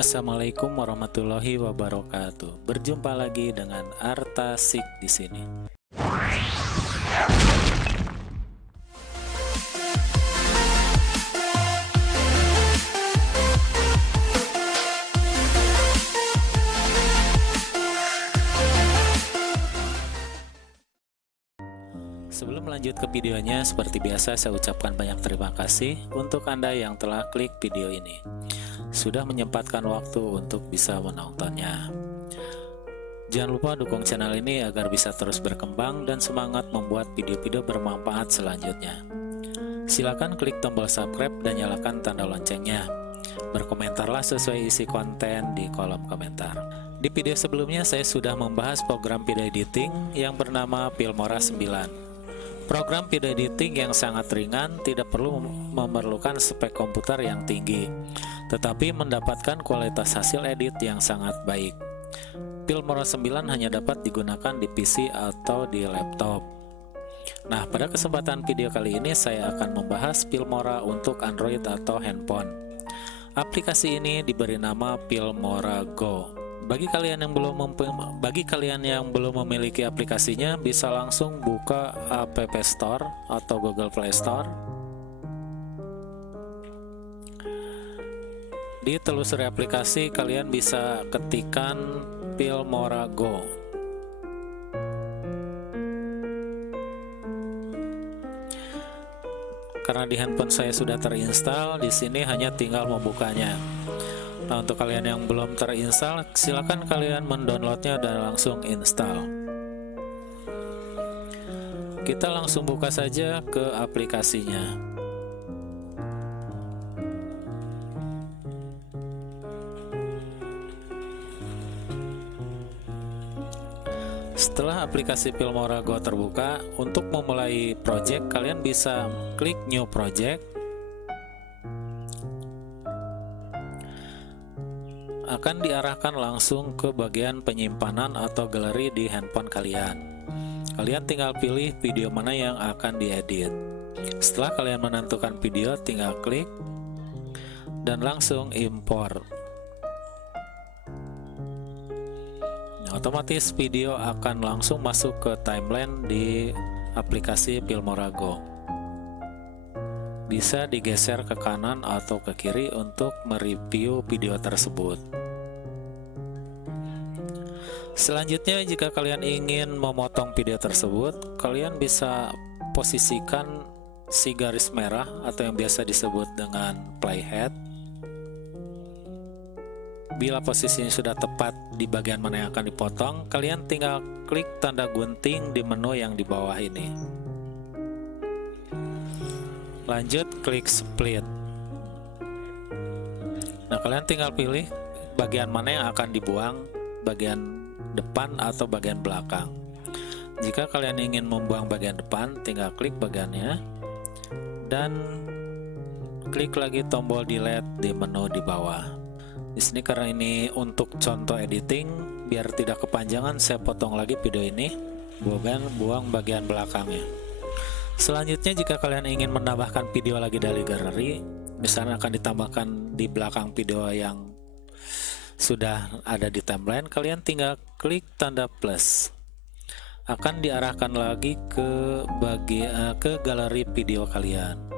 Assalamualaikum warahmatullahi wabarakatuh. Berjumpa lagi dengan Artasik di sini. Sebelum lanjut ke videonya, seperti biasa saya ucapkan banyak terima kasih untuk Anda yang telah klik video ini. Sudah menyempatkan waktu untuk bisa menontonnya. Jangan lupa dukung channel ini agar bisa terus berkembang dan semangat membuat video-video bermanfaat selanjutnya. Silakan klik tombol subscribe dan nyalakan tanda loncengnya. Berkomentarlah sesuai isi konten di kolom komentar. Di video sebelumnya saya sudah membahas program video editing yang bernama Filmora 9. Program video editing yang sangat ringan, tidak perlu memerlukan spek komputer yang tinggi, tetapi mendapatkan kualitas hasil edit yang sangat baik. Filmora 9 hanya dapat digunakan di PC atau di laptop. Nah, pada kesempatan video kali ini saya akan membahas Filmora untuk Android atau handphone. Aplikasi ini diberi nama Filmora Go. Bagi kalian yang belum memiliki aplikasinya, bisa langsung buka App Store atau Google Play Store. Di telusuri aplikasi, kalian bisa ketikkan Filmora Go. Karena di handphone saya sudah terinstall, di sini hanya tinggal membukanya. Nah, untuk kalian yang belum terinstall, silakan kalian mendownloadnya dan langsung install. Kita langsung buka saja ke aplikasinya. Setelah aplikasi Filmora Go terbuka, untuk memulai project, kalian bisa klik New Project. Akan diarahkan langsung ke bagian penyimpanan atau galeri di handphone kalian. Kalian tinggal pilih video mana yang akan diedit. Setelah kalian menentukan video, tinggal klik dan langsung import. Nah, otomatis video akan langsung masuk ke timeline di aplikasi Filmora Go. Bisa digeser ke kanan atau ke kiri untuk mereview video tersebut. Selanjutnya, jika kalian ingin memotong video tersebut, kalian bisa posisikan si garis merah atau yang biasa disebut dengan playhead. Bila posisinya sudah tepat di bagian mana yang akan dipotong, kalian tinggal klik tanda gunting di menu yang di bawah ini. Lanjut klik split. Nah, kalian tinggal pilih bagian mana yang akan dibuang, bagian depan atau bagian belakang. Jika kalian ingin membuang bagian depan, tinggal klik bagiannya dan klik lagi tombol delete di menu di bawah. Di sini karena ini untuk contoh editing, biar tidak kepanjangan, saya potong lagi video ini, buang bagian belakangnya. Selanjutnya, jika kalian ingin menambahkan video lagi dari galeri, misalnya akan ditambahkan di belakang video yang sudah ada di timeline, kalian tinggal klik tanda plus. Akan diarahkan lagi ke galeri video kalian.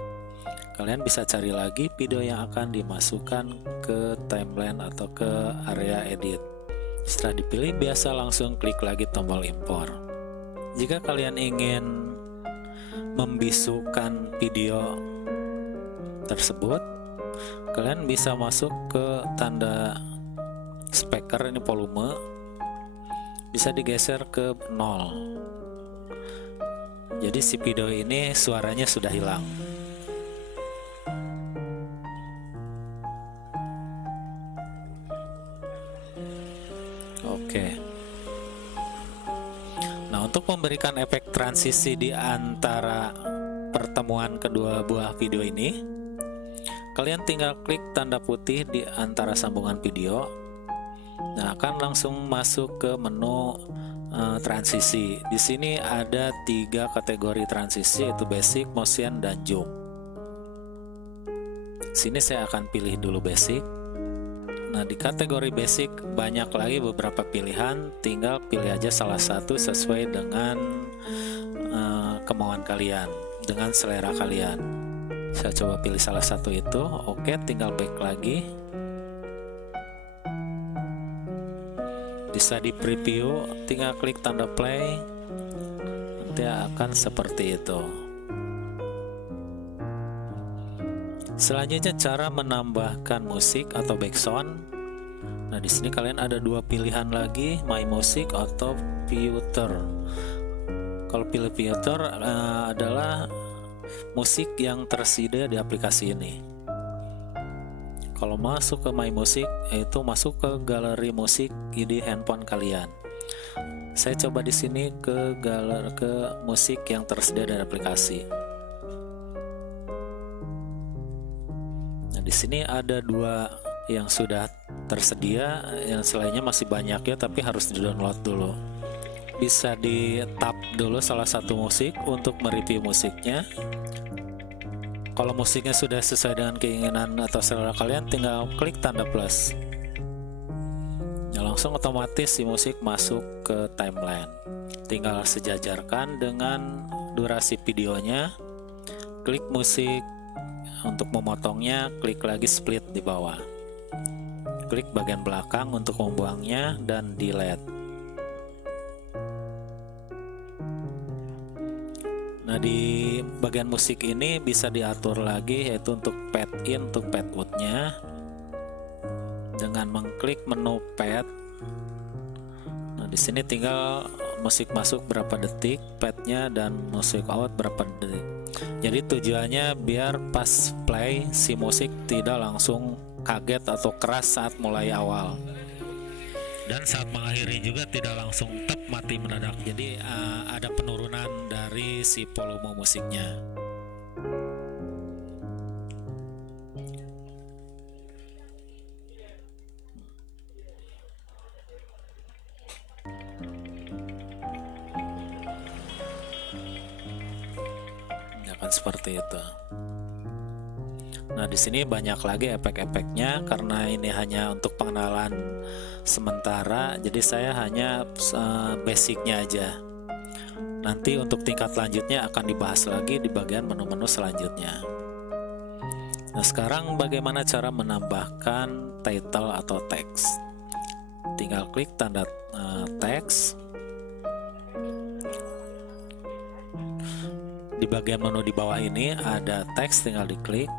Kalian bisa cari lagi video yang akan dimasukkan ke timeline atau ke area edit. Setelah dipilih, biasa langsung klik lagi tombol import. Jika kalian ingin membisukan video tersebut, kalian bisa masuk ke tanda speaker, ini volume, bisa digeser ke 0. Jadi si video ini suaranya sudah hilang. Oke. Nah, untuk memberikan efek transisi di antara pertemuan kedua buah video ini, kalian tinggal klik tanda putih di antara sambungan video. Nah, akan langsung masuk ke menu transisi. Di sini ada 3 kategori transisi, yaitu basic, motion, dan zoom. Sini saya akan pilih dulu basic. Nah, di kategori basic banyak lagi beberapa pilihan, tinggal pilih aja salah satu sesuai dengan kemauan kalian, dengan selera kalian. Saya coba pilih salah satu itu. Oke, tinggal back lagi. Bisa di preview, tinggal klik tanda play. Nanti akan seperti itu. Selanjutnya cara menambahkan musik atau background. Nah, di sini kalian ada dua pilihan lagi, My Music atau Filter. Kalau pilih Filter adalah musik yang tersedia di aplikasi ini. Kalau masuk ke My Music, itu masuk ke galeri musik di handphone kalian. Saya coba di sini ke musik yang tersedia dari aplikasi. Nah, di sini ada dua yang sudah tersedia, yang selainnya masih banyak ya, tapi harus di-download dulu. Bisa di tap dulu salah satu musik untuk mereview musiknya. Kalau musiknya sudah sesuai dengan keinginan atau selera kalian, tinggal klik tanda plus. Ya, langsung otomatis si musik masuk ke timeline. Tinggal sejajarkan dengan durasi videonya. Klik musik untuk memotongnya, klik lagi split di bawah. Klik bagian belakang untuk membuangnya dan delete. Nah, di bagian musik ini bisa diatur lagi, yaitu untuk pad in, untuk pad out-nya dengan mengklik menu pad. Nah, di sini tinggal musik masuk berapa detik, padnya, dan musik out berapa detik. Jadi tujuannya biar pas play si musik tidak langsung kaget atau keras saat mulai awal, dan saat mengakhiri juga tidak langsung mati mendadak. Jadi ada penurunan dari si volume musiknya. Akan seperti itu. Nah, di sini banyak lagi efek-efeknya, karena ini hanya untuk pengenalan sementara, jadi saya hanya basicnya aja. Nanti untuk tingkat lanjutnya akan dibahas lagi di bagian menu-menu selanjutnya. Nah, sekarang bagaimana cara menambahkan title atau teks? Tinggal klik tanda teks. Di bagian menu di bawah ini ada teks, tinggal diklik.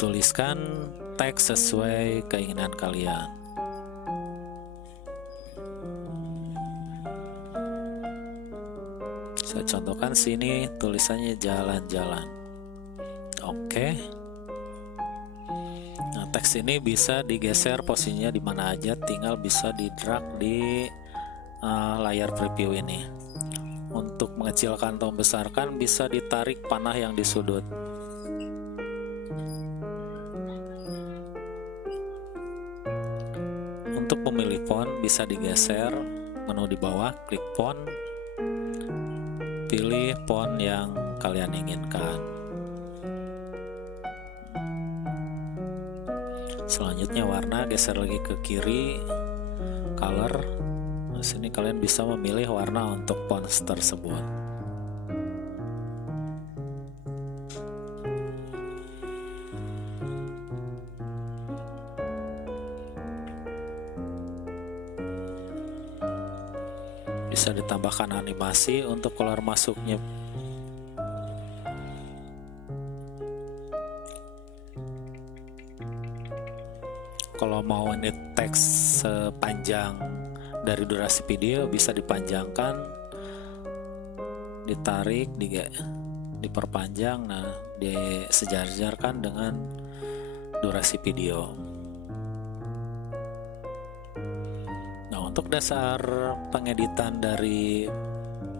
Tuliskan teks sesuai keinginan kalian. Saya contohkan sini tulisannya jalan-jalan. Oke. Nah, teks ini bisa digeser posisinya di mana aja, tinggal bisa di drag di layar preview ini. Untuk mengecilkan atau membesarkan bisa ditarik panah yang di sudut. Untuk memilih font bisa digeser menu di bawah, klik font, pilih font yang kalian inginkan. Selanjutnya warna, geser lagi ke kiri, color. Di sini kalian bisa memilih warna untuk font tersebut. Bisa ditambahkan animasi untuk keluar masuknya. Kalau mau ini teks sepanjang dari durasi video, bisa dipanjangkan, ditarik, diperpanjang, nah disejajarkan dengan durasi video. Nah, untuk dasar pengeditan dari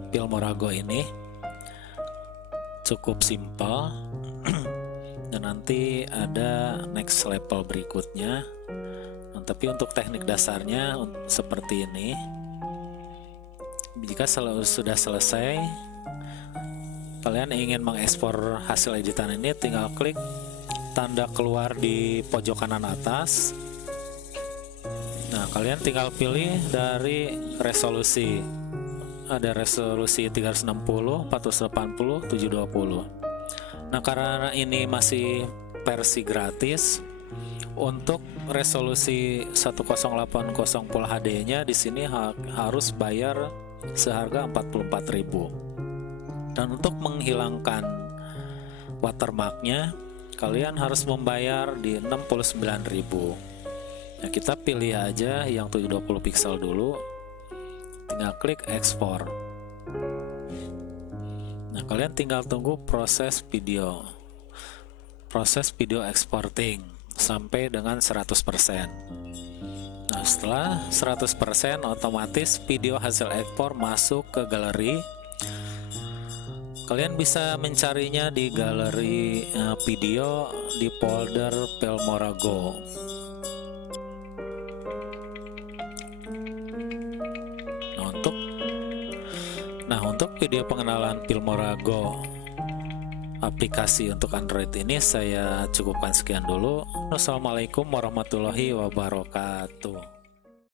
Filmorago ini cukup simpel. Dan nanti ada next level berikutnya. Nah, tapi untuk teknik dasarnya seperti ini. Jika sudah selesai, kalian ingin mengekspor hasil editan ini, tinggal klik tanda keluar di pojok kanan atas. Nah, kalian tinggal pilih dari resolusi. Ada resolusi 360, 480, 720. Nah, karena ini masih versi gratis, untuk resolusi 1080 Full HD-nya di sini harus bayar seharga 44.000. Dan untuk menghilangkan watermarknya, kalian harus membayar di 69.000. Nah, kita pilih aja yang 720 pixel dulu, tinggal klik ekspor. Nah, kalian tinggal tunggu proses video exporting sampai dengan 100%. Nah, setelah 100% otomatis video hasil ekspor masuk ke galeri. Kalian bisa mencarinya di galeri video di folder Filmora Go. Nah, untuk video pengenalan Filmora Go aplikasi untuk Android ini saya cukupkan sekian dulu. Wassalamualaikum warahmatullahi wabarakatuh.